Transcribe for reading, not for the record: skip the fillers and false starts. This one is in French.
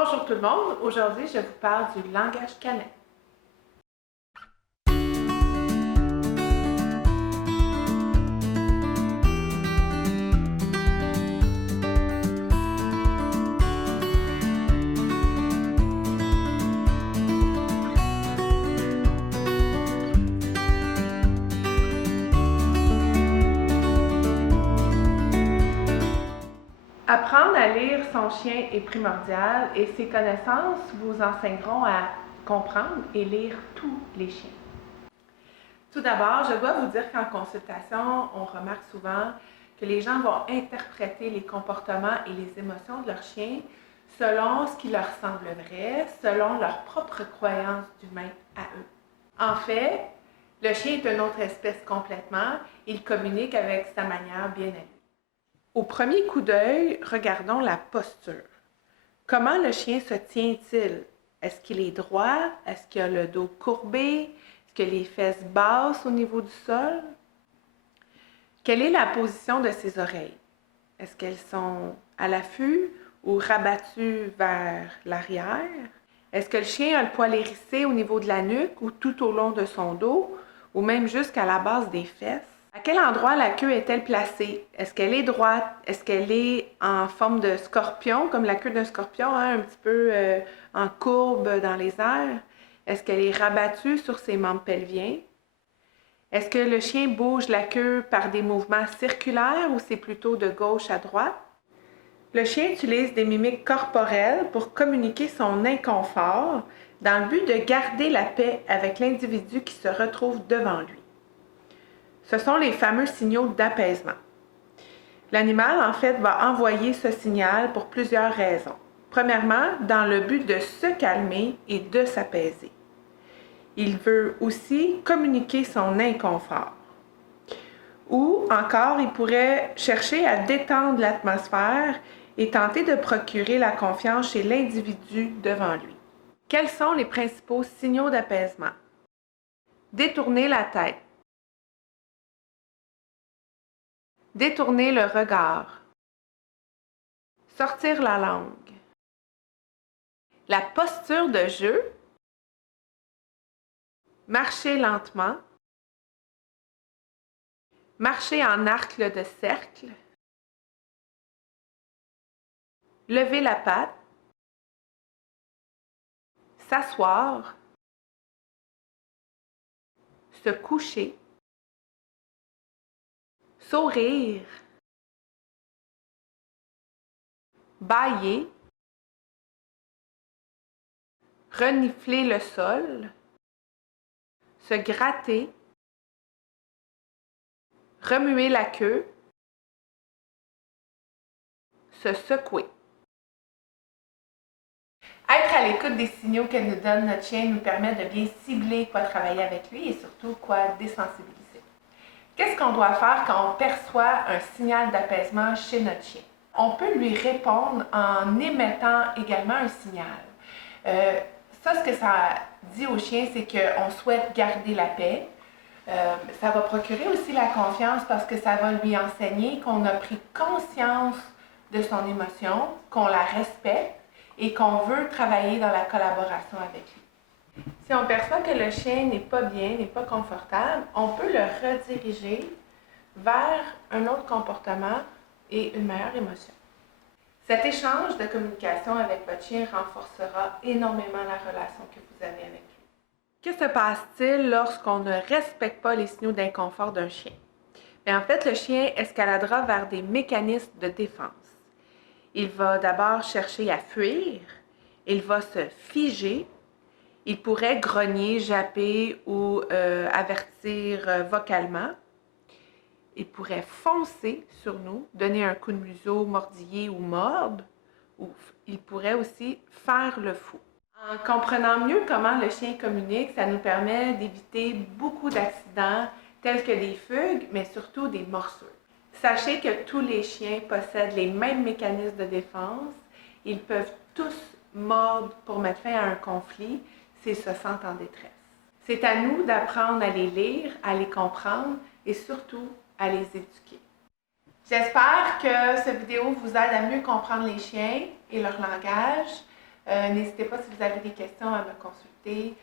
Bonjour tout le monde, aujourd'hui je vous parle du langage canin. Apprendre à lire son chien est primordial et ces connaissances vous enseigneront à comprendre et lire tous les chiens. Tout d'abord, je dois vous dire qu'en consultation, on remarque souvent que les gens vont interpréter les comportements et les émotions de leur chien selon ce qui leur semble vrai, selon leurs propres croyances d'humains à eux. En fait, le chien est une autre espèce complètement, il communique avec sa manière bien à lui. Au premier coup d'œil, regardons la posture. Comment le chien se tient-il? Est-ce qu'il est droit? Est-ce qu'il a le dos courbé? Est-ce que les fesses basses au niveau du sol? Quelle est la position de ses oreilles? Est-ce qu'elles sont à l'affût ou rabattues vers l'arrière? Est-ce que le chien a le poil hérissé au niveau de la nuque ou tout au long de son dos ou même jusqu'à la base des fesses? À quel endroit la queue est-elle placée? Est-ce qu'elle est droite? Est-ce qu'elle est en forme de scorpion, comme la queue d'un scorpion, un petit peu en courbe dans les airs? Est-ce qu'elle est rabattue sur ses membres pelviens? Est-ce que le chien bouge la queue par des mouvements circulaires ou c'est plutôt de gauche à droite? Le chien utilise des mimiques corporelles pour communiquer son inconfort dans le but de garder la paix avec l'individu qui se retrouve devant lui. Ce sont les fameux signaux d'apaisement. L'animal, en fait, va envoyer ce signal pour plusieurs raisons. Premièrement, dans le but de se calmer et de s'apaiser. Il veut aussi communiquer son inconfort. Ou encore, il pourrait chercher à détendre l'atmosphère et tenter de procurer la confiance chez l'individu devant lui. Quels sont les principaux signaux d'apaisement? Détourner la tête. Détourner le regard. Sortir la langue. La posture de jeu. Marcher lentement. Marcher en arc de cercle. Lever la patte. S'asseoir. Se coucher. Sourire. Bâiller. Renifler le sol. Se gratter. Remuer la queue. Se secouer. Être à l'écoute des signaux que nous donne notre chien nous permet de bien cibler quoi travailler avec lui et surtout quoi désensibiliser. Qu'est-ce qu'on doit faire quand on perçoit un signal d'apaisement chez notre chien? On peut lui répondre en émettant également un signal. Ce que ça dit au chien, c'est qu'on souhaite garder la paix. Ça va procurer aussi la confiance parce que ça va lui enseigner qu'on a pris conscience de son émotion, qu'on la respecte et qu'on veut travailler dans la collaboration avec lui. Si on perçoit que le chien n'est pas bien, n'est pas confortable, on peut le rediriger vers un autre comportement et une meilleure émotion. Cet échange de communication avec votre chien renforcera énormément la relation que vous avez avec lui. Que se passe-t-il lorsqu'on ne respecte pas les signaux d'inconfort d'un chien? Bien, en fait, le chien escaladera vers des mécanismes de défense. Il va d'abord chercher à fuir, il va se figer, il pourrait grogner, japper ou avertir vocalement. Il pourrait foncer sur nous, donner un coup de museau, mordiller ou mordre, ou il pourrait aussi faire le fou. En comprenant mieux comment le chien communique, ça nous permet d'éviter beaucoup d'accidents tels que des fugues, mais surtout des morsures. Sachez que tous les chiens possèdent les mêmes mécanismes de défense. Ils peuvent tous mordre pour mettre fin à un conflit s'ils se sentent en détresse. C'est à nous d'apprendre à les lire, à les comprendre et surtout à les éduquer. J'espère que cette vidéo vous aide à mieux comprendre les chiens et leur langage. N'hésitez pas si vous avez des questions à me consulter.